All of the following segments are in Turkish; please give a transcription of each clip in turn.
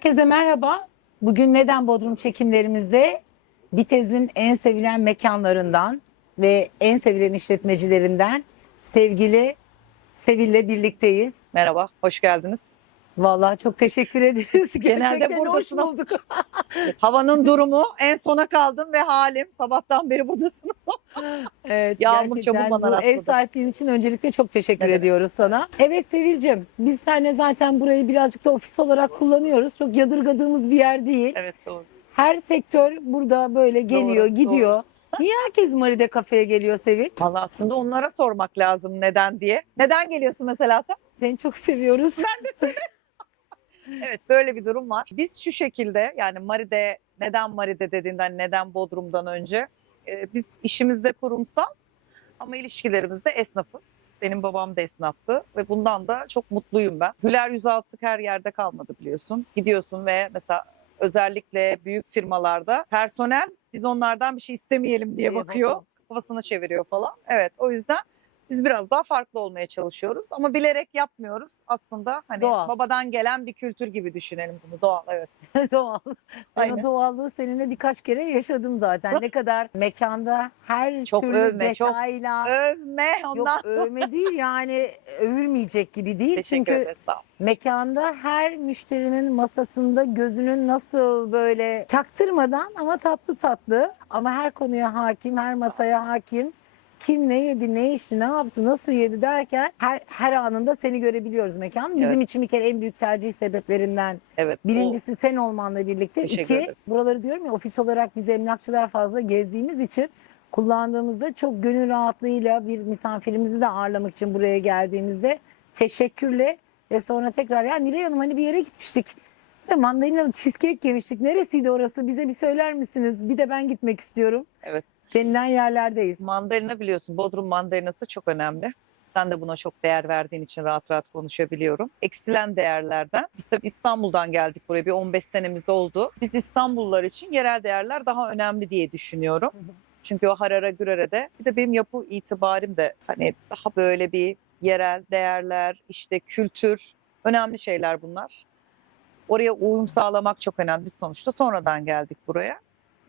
Herkese merhaba. Bugün Neden Bodrum çekimlerimizde Bitez'in en sevilen mekanlarından ve en sevilen işletmecilerinden sevgili Sevil'le birlikteyiz. Merhaba, hoş geldiniz. Vallahi çok teşekkür ederiz. Genelde Gerçekten hoş buradasınız. bulduk. Havanın durumu en sona kaldım ve halim sabahtan beri buradasınız. Evet, Yağmur gerçekten çamur bana bu rastladı. ev sahipliğin için öncelikle çok teşekkür demek. ediyoruz sana. Evet Sevil'cim biz seninle zaten burayı birazcık da ofis olarak kullanıyoruz. Çok yadırgadığımız bir yer değil. Evet doğru. Her sektör burada böyle geliyor, Doğru, gidiyor. Niye herkes Maride kafeye geliyor Sevil? Valla aslında onlara sormak lazım neden diye. Neden geliyorsun mesela sen? Seni çok seviyoruz. Evet böyle bir durum var. Biz şu şekilde yani Mari'de neden Mari'de dediğinden neden Bodrum'dan önce e, biz işimizde kurumsal ama ilişkilerimizde esnafız. Benim babam da esnaftı ve bundan da çok mutluyum ben. Güler yüz artık her yerde kalmadı biliyorsun. Gidiyorsun ve mesela özellikle büyük firmalarda personel biz onlardan bir şey istemeyelim diye bakıyor. Kafasını çeviriyor falan. Evet o yüzden biz biraz daha farklı olmaya çalışıyoruz ama bilerek yapmıyoruz. Aslında hani Doğal. babadan gelen bir kültür gibi düşünelim bunu doğal evet. Doğal. Ben Aynen. o doğallığı seninle birkaç kere yaşadım zaten. Ne kadar mekanda her Çok türlü övme, çok detayla Övme Yok ondan sonra. övme değil yani övülmeyecek gibi değil. Teşekkür Çünkü ederiz sağ ol. mekanda her müşterinin masasında gözünün nasıl böyle çaktırmadan ama tatlı tatlı ama her konuya hakim, her masaya hakim. Kim ne yedi, ne içti, ne yaptı, nasıl yedi derken her, her anında seni görebiliyoruz mekan. Bizim Evet. için bir kere en büyük tercih sebeplerinden Evet. bu- Birincisi sen olmanla birlikte. Teşekkür iki ederiz. buraları diyorum ya ofis olarak biz emlakçılar fazla gezdiğimiz için kullandığımızda çok gönül rahatlığıyla bir misafirimizi de ağırlamak için buraya geldiğimizde teşekkürle ve sonra tekrar ya Nilay Hanım hani bir yere gitmiştik. Ve mandalinalı cheesecake yemiştik. Neresiydi orası? Bize bir söyler misiniz? Bir de ben gitmek istiyorum. Evet. Denilen yerlerdeyiz. Mandalina biliyorsun Bodrum mandalinası çok önemli. Sen de buna çok değer verdiğin için rahat rahat konuşabiliyorum. Eksilen değerlerden, biz tabii İstanbul'dan geldik buraya bir 15 senemiz oldu. Biz İstanbullular için yerel değerler daha önemli diye düşünüyorum. Çünkü o harara gürere bir de benim yapı itibarım da hani daha böyle bir yerel değerler, işte kültür önemli şeyler bunlar. Oraya uyum sağlamak çok önemli. Sonuçta sonradan geldik buraya.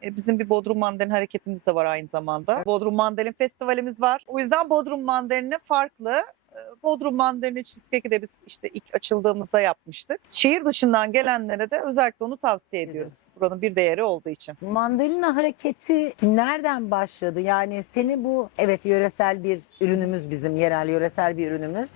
E, Bizim bir Bodrum Mandalin hareketimiz de var aynı zamanda. Bodrum Mandalin Festivalimiz var. O yüzden Bodrum Mandalini farklı. E, Bodrum Mandalini Cheesecake'i de biz işte ilk açıldığımızda yapmıştık. Şehir dışından gelenlere de özellikle onu tavsiye ediyoruz. Buranın bir değeri olduğu için. Mandalina hareketi nereden başladı? Yani seni bu evet yöresel bir ürünümüz bizim yerel yöresel bir ürünümüz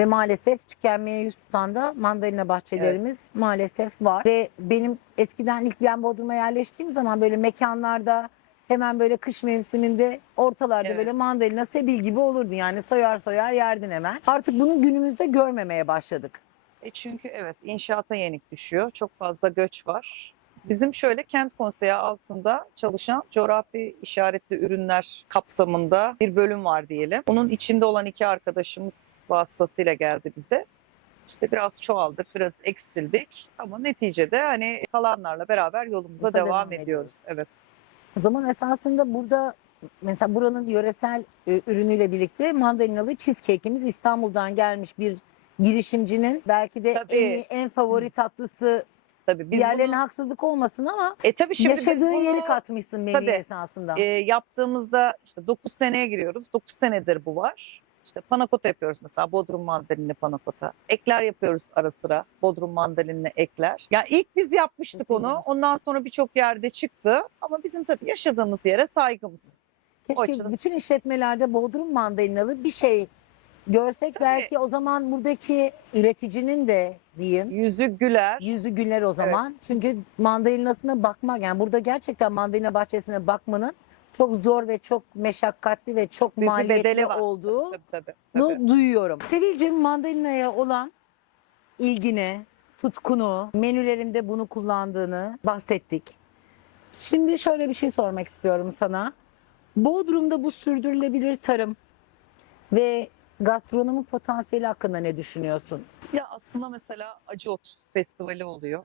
ve maalesef tükenmeye yüz tutan da mandalina bahçelerimiz maalesef var ve benim eskiden ilk ben Bodrum'a yerleştiğim zaman böyle mekanlarda hemen böyle kış mevsiminde ortalarda Evet. böyle mandalina sebil gibi olurdu yani soyar soyar yerdin hemen. Artık bunu günümüzde görmemeye başladık. E çünkü evet inşaata yenik düşüyor. Çok fazla göç var. Bizim şöyle kent konseyi altında çalışan coğrafi işaretli ürünler kapsamında bir bölüm var diyelim. Onun içinde olan iki arkadaşımız vasıtasıyla geldi bize. İşte biraz çoğaldık, biraz eksildik ama neticede hani kalanlarla beraber yolumuza Yolumuza devam, devam ediyoruz. Evet. O zaman esasında burada mesela buranın yöresel e, ürünüyle birlikte mandalinalı cheesecake'imiz İstanbul'dan gelmiş bir girişimcinin belki de Tabii. en, en favori tatlısı Tabii biz diğerlerine bunu, haksızlık olmasın ama e tabii şimdi yaşadığın bunu- yeri katmışsın menüye Tabii. esasında. E, yaptığımızda işte 9 seneye giriyoruz. 9 senedir bu var. İşte panakota yapıyoruz mesela Bodrum mandalinli panakota. Ekler yapıyoruz ara sıra. Bodrum mandalinli ekler. Ya ilk biz yapmıştık Rutin onu. Ondan sonra birçok yerde çıktı. Ama bizim tabii yaşadığımız yere saygımız. Keşke açıdan. bütün işletmelerde Bodrum mandalinalı bir şey görsek Tabii. belki o zaman buradaki üreticinin de diyeyim Yüzü güler. yüzü güler o zaman. Çünkü mandalinasına bakmak yani burada gerçekten mandalina bahçesine bakmanın çok zor ve çok meşakkatli ve çok Büyük maliyetli bedeli var. olduğu Tabii tabii. tabii. bunu duyuyorum. Sevilcim mandalinaya olan ilgini, tutkunu, menülerinde bunu kullandığını bahsettik. Şimdi şöyle bir şey sormak istiyorum sana. Bodrum'da bu sürdürülebilir tarım ve gastronomi potansiyeli hakkında ne düşünüyorsun? Ya aslında mesela Acı Ot Festivali oluyor.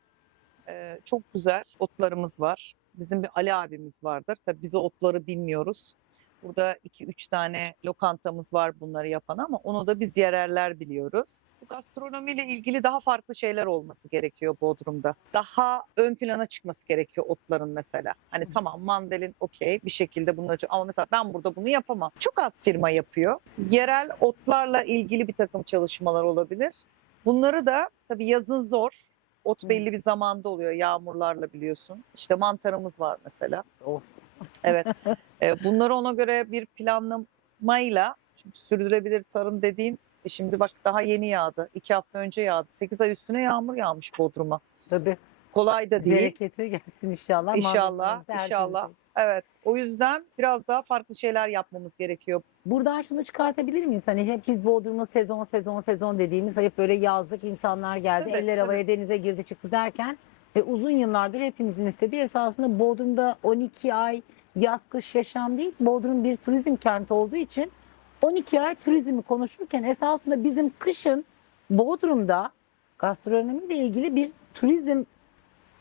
Ee, çok güzel otlarımız var. Bizim bir Ali abimiz vardır. Tabii biz o otları bilmiyoruz. Burada 2-3 tane lokantamız var bunları yapan ama onu da biz yereller biliyoruz. Bu gastronomiyle ilgili daha farklı şeyler olması gerekiyor Bodrum'da. Daha ön plana çıkması gerekiyor otların mesela. Hani Hı. tamam mandalin okey bir şekilde bunları ama mesela ben burada bunu yapamam. Çok az firma yapıyor. Yerel otlarla ilgili bir takım çalışmalar olabilir. Bunları da tabii yazın zor. Ot belli bir zamanda oluyor yağmurlarla biliyorsun. İşte mantarımız var mesela. Of. Evet. E, Bunları ona göre bir planlamayla çünkü sürdürülebilir tarım dediğin e, şimdi bak daha yeni yağdı. iki hafta önce yağdı. 8 ay üstüne yağmur yağmış Bodrum'a. Tabii. Kolay da değil. Bereketi gelsin inşallah. İnşallah, inşallah. Evet. O yüzden biraz daha farklı şeyler yapmamız gerekiyor. Buradan şunu çıkartabilir miyiz? Hani hep biz Bodrum'u sezon sezon sezon dediğimiz hep böyle yazlık insanlar geldi. Tabii, eller havaya denize girdi çıktı derken ve uzun yıllardır hepimizin istediği esasında Bodrum'da 12 ay yaz kış yaşam değil. Bodrum bir turizm kenti olduğu için 12 ay turizmi konuşurken esasında bizim kışın Bodrum'da gastronomiyle ilgili bir turizm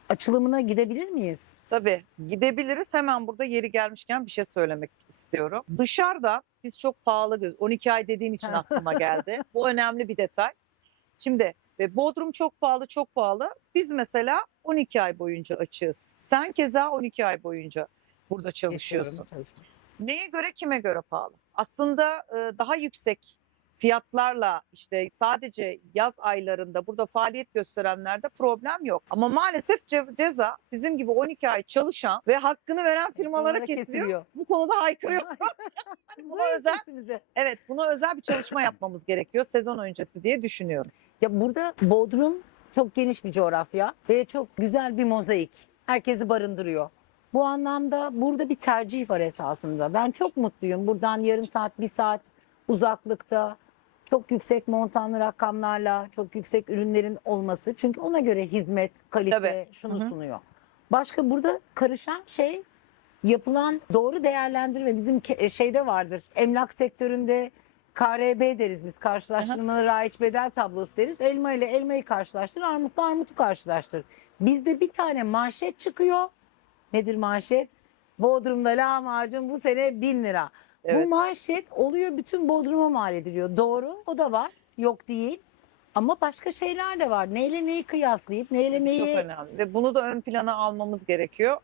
açılımına gidebilir miyiz? Tabii gidebiliriz. Hemen burada yeri gelmişken bir şey söylemek istiyorum. Dışarıda biz çok pahalı göz. 12 ay dediğin için aklıma geldi. Bu önemli bir detay. Şimdi ve Bodrum çok pahalı, çok pahalı. Biz mesela 12 ay boyunca açığız. Sen keza 12 ay boyunca burada çalışıyorsun. Neye göre kime göre pahalı? Aslında e, daha yüksek fiyatlarla işte sadece yaz aylarında burada faaliyet gösterenlerde problem yok. Ama maalesef ce- ceza bizim gibi 12 ay çalışan ve hakkını veren firmalara Sonra kesiliyor. Bu konuda haykırıyor. buna özel evet buna özel bir çalışma yapmamız gerekiyor sezon öncesi diye düşünüyorum. Ya burada Bodrum çok geniş bir coğrafya ve çok güzel bir mozaik. Herkesi barındırıyor. Bu anlamda burada bir tercih var esasında. Ben çok mutluyum. Buradan yarım saat, bir saat uzaklıkta çok yüksek montanlı rakamlarla, çok yüksek ürünlerin olması. Çünkü ona göre hizmet, kalite Tabii. şunu Hı hı. sunuyor. Başka burada karışan şey yapılan doğru değerlendirme. Bizim ke- şeyde vardır. Emlak sektöründe KRB deriz biz. Karşılaştırmalı raiç bedel tablosu deriz. Elma ile elmayı karşılaştır, armutla armutu karşılaştır. Bizde bir tane manşet çıkıyor. Nedir manşet? Bodrum'da lahmacun bu sene 1000 lira. Evet. Bu manşet oluyor bütün Bodrum'a mal ediliyor. Doğru o da var. Yok değil. Ama başka şeyler de var. Neyle neyi kıyaslayıp neyle neyi Çok önemli ve bunu da ön plana almamız gerekiyor.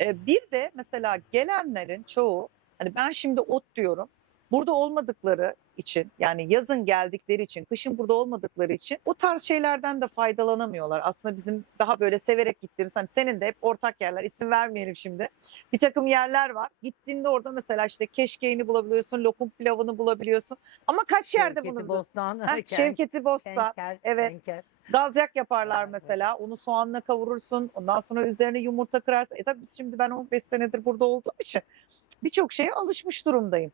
Ee, bir de mesela gelenlerin çoğu hani ben şimdi ot diyorum. Burada olmadıkları için yani yazın geldikleri için, kışın burada olmadıkları için o tarz şeylerden de faydalanamıyorlar. Aslında bizim daha böyle severek gittiğimiz hani senin de hep ortak yerler isim vermeyelim şimdi. Bir takım yerler var. Gittiğinde orada mesela işte keşkeğini bulabiliyorsun, lokum pilavını bulabiliyorsun. Ama kaç yerde Şevketi bunu? Bostan, Heh, Ken- Şevketi Bostan. Kenker, evet. Kenker. Gazyak yaparlar mesela. Onu soğanla kavurursun. Ondan sonra üzerine yumurta kırarsın. E tabii şimdi ben 15 senedir burada olduğum için birçok şeye alışmış durumdayım.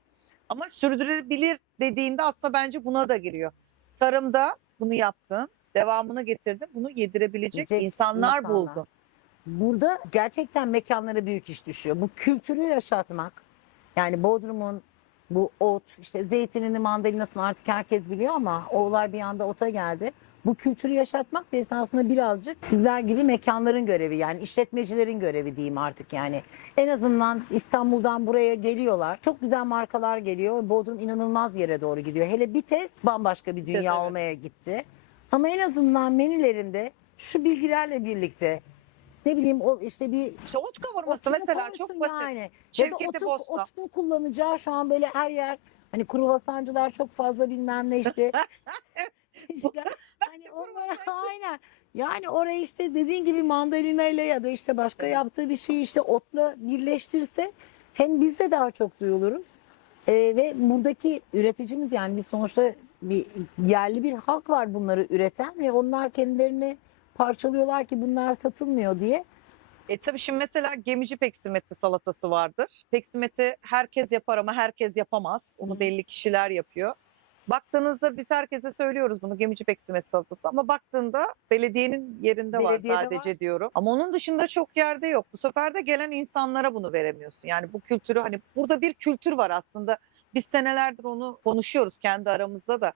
Ama sürdürülebilir dediğinde aslında bence buna da giriyor. Tarımda bunu yaptın, devamını getirdin. Bunu yedirebilecek Yiyecek insanlar, insanlar. buldun. Burada gerçekten mekanlara büyük iş düşüyor. Bu kültürü yaşatmak. Yani Bodrum'un bu ot, işte zeytinini, mandalinasını artık herkes biliyor ama o olay bir anda ota geldi. Bu kültürü yaşatmak da esasında birazcık sizler gibi mekanların görevi yani işletmecilerin görevi diyeyim artık yani. En azından İstanbul'dan buraya geliyorlar. Çok güzel markalar geliyor. Bodrum inanılmaz yere doğru gidiyor. Hele Bites bambaşka bir dünya evet. olmaya gitti. Ama en azından menülerinde şu bilgilerle birlikte ne bileyim o işte bir İşte ot kavurması otunu mesela çok basit. Yani. Ya da otu, otunu kullanacağı şu an böyle her yer hani kruvasancılar çok fazla bilmem ne işte. işte hani de onlar kruvasancı. aynen. Yani oraya işte dediğin gibi mandalina ile ya da işte başka yaptığı bir şeyi işte otla birleştirse hem biz de daha çok duyuluruz. Ee, ve buradaki üreticimiz yani biz sonuçta bir yerli bir halk var bunları üreten ve onlar kendilerini parçalıyorlar ki bunlar satılmıyor diye. E tabii şimdi mesela gemici peksimeti salatası vardır. Peksimeti herkes yapar ama herkes yapamaz. Onu belli kişiler yapıyor. Baktığınızda biz herkese söylüyoruz bunu gemici peksimeti salatası ama baktığında belediyenin yerinde Belediyede var sadece diyorum. Ama onun dışında çok yerde yok. Bu sefer de gelen insanlara bunu veremiyorsun. Yani bu kültürü hani burada bir kültür var aslında. Biz senelerdir onu konuşuyoruz kendi aramızda da.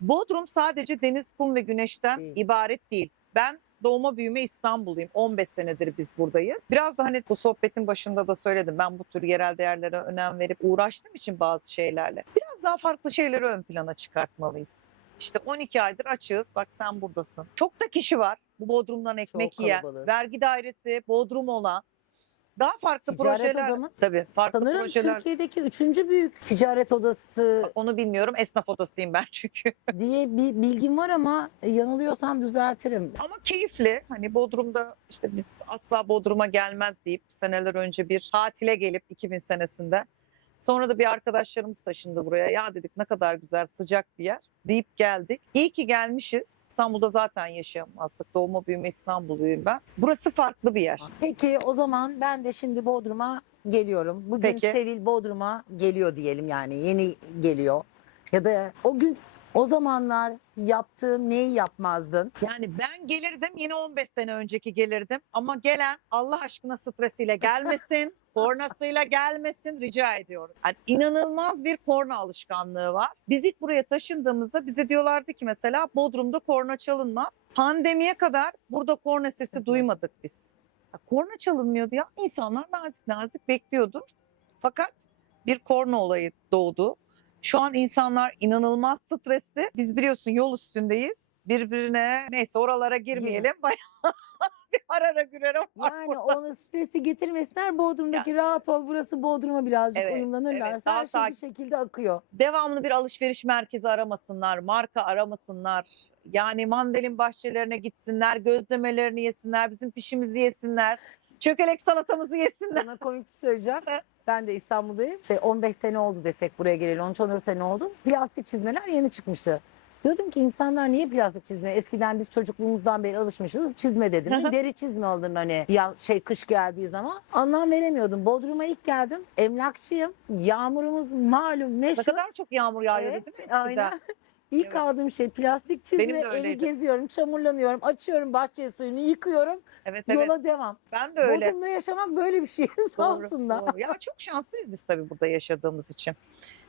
Bodrum sadece deniz, kum ve güneşten Değil. ibaret değil. Ben doğma büyüme İstanbulluyum. 15 senedir biz buradayız. Biraz da hani bu sohbetin başında da söyledim. Ben bu tür yerel değerlere önem verip uğraştığım için bazı şeylerle. Biraz daha farklı şeyleri ön plana çıkartmalıyız. İşte 12 aydır açığız. Bak sen buradasın. Çok da kişi var. Bu Bodrum'dan ekmek yiyen, kalabalığız. vergi dairesi, Bodrum olan. Daha farklı Ticaret projeler. odamız Tabii farklı Sanırım projeler. Türkiye'deki üçüncü büyük ticaret odası Onu bilmiyorum. Esnaf odasıyım ben çünkü. diye bir bilgim var ama yanılıyorsam düzeltirim. Ama keyifli. Hani Bodrum'da işte biz asla Bodrum'a gelmez deyip seneler önce bir tatile gelip 2000 senesinde sonra da bir arkadaşlarımız taşındı buraya. Ya dedik ne kadar güzel sıcak bir yer deyip geldik. İyi ki gelmişiz. İstanbul'da zaten yaşayamazdık. Doğma büyüme İstanbulluyum ben. Burası farklı bir yer. Peki o zaman ben de şimdi Bodrum'a geliyorum. Bugün Peki. Sevil Bodrum'a geliyor diyelim yani yeni geliyor. Ya da o gün o zamanlar yaptığın neyi yapmazdın? Yani ben gelirdim yine 15 sene önceki gelirdim ama gelen Allah aşkına stresiyle gelmesin, kornasıyla gelmesin rica ediyorum. Yani inanılmaz bir korna alışkanlığı var. Biz ilk buraya taşındığımızda bize diyorlardı ki mesela Bodrum'da korna çalınmaz. Pandemiye kadar burada korna sesi Evet. duymadık biz. Ya korna çalınmıyordu ya. İnsanlar nazik nazik bekliyordu. Fakat bir korna olayı doğdu. Şu an insanlar inanılmaz stresli. Biz biliyorsun yol üstündeyiz. Birbirine neyse oralara girmeyelim. Bayağı bir arara gürere var Yani onu stresi getirmesinler. Bodrum'daki rahat ol burası Bodrum'a birazcık Evet, uyumlanırlarsa evet, daha her şey bir sakin. şekilde akıyor. Devamlı bir alışveriş merkezi aramasınlar, marka aramasınlar. Yani mandalin bahçelerine gitsinler, gözlemelerini yesinler, bizim pişimizi yesinler. Çökelek salatamızı yesinler. Sana komik bir şey söyleyeceğim. Ben de İstanbul'dayım. İşte 15 sene oldu desek buraya geleli 13-14 sene oldu. Plastik çizmeler yeni çıkmıştı. Diyordum ki insanlar niye plastik çizme? Eskiden biz çocukluğumuzdan beri alışmışız. Çizme dedim. Bir deri çizme alın hani ya şey kış geldiği zaman. Anlam veremiyordum. Bodrum'a ilk geldim. Emlakçıyım. Yağmurumuz malum Ne meşhur. kadar çok yağmur yağıyor Evet, değil mi eskiden? Aynen. İlk Evet. aldığım şey plastik çizme. Benim de Evi öyleydi. geziyorum, çamurlanıyorum, açıyorum bahçe suyunu, yıkıyorum. Evet evet. Yola devam. Ben de öyle. Bodrum'da yaşamak böyle bir şey. Sağ olsunlar. Ya çok şanslıyız biz tabii burada yaşadığımız için.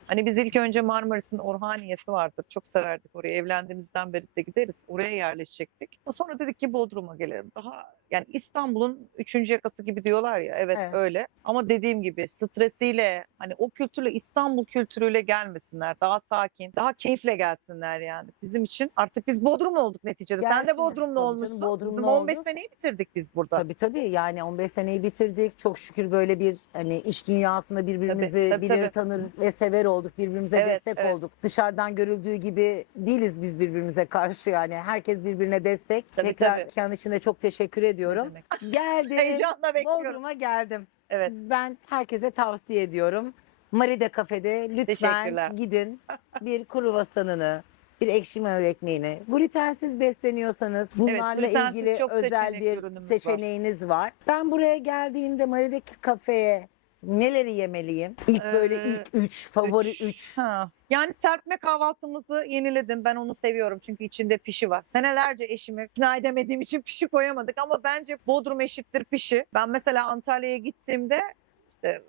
Hani biz ilk önce Marmaris'in Orhaniye'si vardır. Çok severdik oraya. Evlendiğimizden beri de gideriz. Oraya yerleşecektik. Sonra dedik ki Bodrum'a gelelim. Daha yani İstanbul'un üçüncü yakası gibi diyorlar ya. Evet, Evet. öyle. Ama dediğim gibi stresiyle hani o kültürle İstanbul kültürüyle gelmesinler. Daha sakin, daha keyifle gelsinler yani. Bizim için artık biz Bodrumlu olduk neticede. Sen de. Bodrumlu Tabii canım, olmuşsun. Bodrumlu Bizim 15 olduk. seneyi bitirdik biz burada. Tabii tabii yani 15 seneyi bitirdik. Çok şükür böyle bir hani iş dünyasında birbirimizi Tabii, tabii, bilir tabii. tanır ve sever olduk. Birbirimize Evet, destek evet. olduk. Dışarıdan görüldüğü gibi değiliz biz birbirimize karşı yani. Herkes birbirine destek. Tabii, Tekrar tabii. kendi için de çok teşekkür Ne ediyorum. Geldim. Heyecanla bekliyorum. Bodrum'a geldim. Evet. Ben herkese tavsiye ediyorum. Maride Kafe'de lütfen gidin. Bir kruvasanını, bir ekşi meyve ekmeğini. Glutensiz besleniyorsanız bunlarla glutensiz ilgili özel bir ürünümüz var. seçeneğiniz var. Ben buraya geldiğimde Maride'deki kafeye neleri yemeliyim? İlk böyle Ee, ilk üç, favori Üç. Ha. Yani serpme kahvaltımızı yeniledim. Ben onu seviyorum çünkü içinde pişi var. Senelerce eşimi ikna edemediğim için pişi koyamadık ama bence Bodrum eşittir pişi. Ben mesela Antalya'ya gittiğimde işte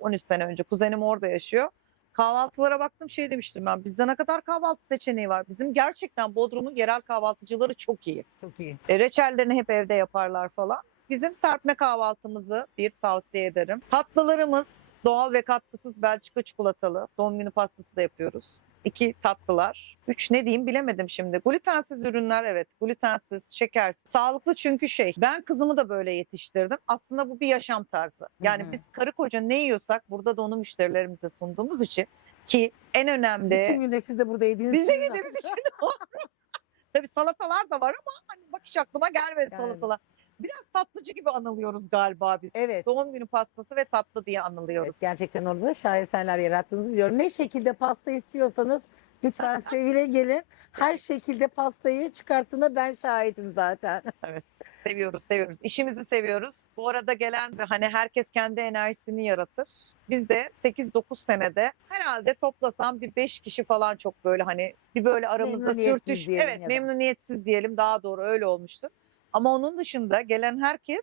13 sene önce kuzenim orada yaşıyor. Kahvaltılara baktım şey demiştim ben bizde ne kadar kahvaltı seçeneği var. Bizim gerçekten Bodrum'un yerel kahvaltıcıları çok iyi. Çok iyi. E, reçellerini hep evde yaparlar falan. Bizim serpme kahvaltımızı bir tavsiye ederim. Tatlılarımız doğal ve katkısız Belçika çikolatalı. Doğum günü pastası da yapıyoruz. İki tatlılar. Üç ne diyeyim bilemedim şimdi. Glutensiz ürünler evet. Glutensiz, şekersiz. Sağlıklı çünkü şey. Ben kızımı da böyle yetiştirdim. Aslında bu bir yaşam tarzı. Yani hı. biz karı koca ne yiyorsak burada da onu müşterilerimize sunduğumuz için ki en önemli Bütün gün de siz de burada yediğiniz biz de için yediğimiz için. Tabii salatalar da var ama hani bak hiç aklıma gelmedi Yani. salatalar. Biraz tatlıcı gibi anılıyoruz galiba biz. Evet. Doğum günü pastası ve tatlı diye Evet, anılıyoruz. gerçekten orada da şaheserler yarattığınızı biliyorum. Ne şekilde pasta istiyorsanız lütfen Sevil'e gelin. Her şekilde pastayı çıkarttığına ben şahidim zaten. Evet. Seviyoruz, seviyoruz. İşimizi seviyoruz. Bu arada gelen hani herkes kendi enerjisini yaratır. Biz de 8-9 senede herhalde toplasam bir 5 kişi falan çok böyle hani bir böyle aramızda Memnuniyetsiz sürtüş. diyelim Evet, ya da. memnuniyetsiz diyelim daha doğru öyle olmuştur. Ama onun dışında gelen herkes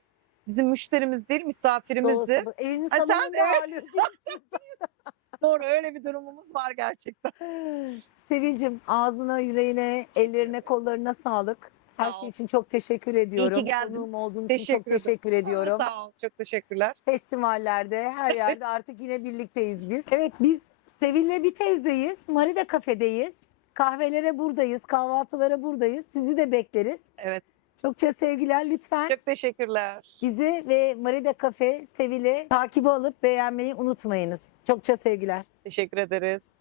bizim müşterimiz değil, misafirimizdir. Doğru, Evinin Ha, sen evet. Doğru öyle bir durumumuz var gerçekten. Sevil'cim ağzına, yüreğine, ellerine, kollarına sağlık. Her Sağ şey ol. için çok teşekkür ediyorum. geldin. Konuğum olduğun için Teşekkür çok ederim. teşekkür ediyorum. Sağ ol. Çok teşekkürler. Festivallerde, her yerde artık yine birlikteyiz biz. Evet biz Sevil'le Bitez'deyiz. Marida Kafe'deyiz. Kahvelere buradayız, kahvaltılara buradayız. Sizi de bekleriz. Evet. Çokça sevgiler lütfen. Çok teşekkürler. Bizi ve Marida Kafe Sevil'i takibi alıp beğenmeyi unutmayınız. Çokça sevgiler. Teşekkür ederiz.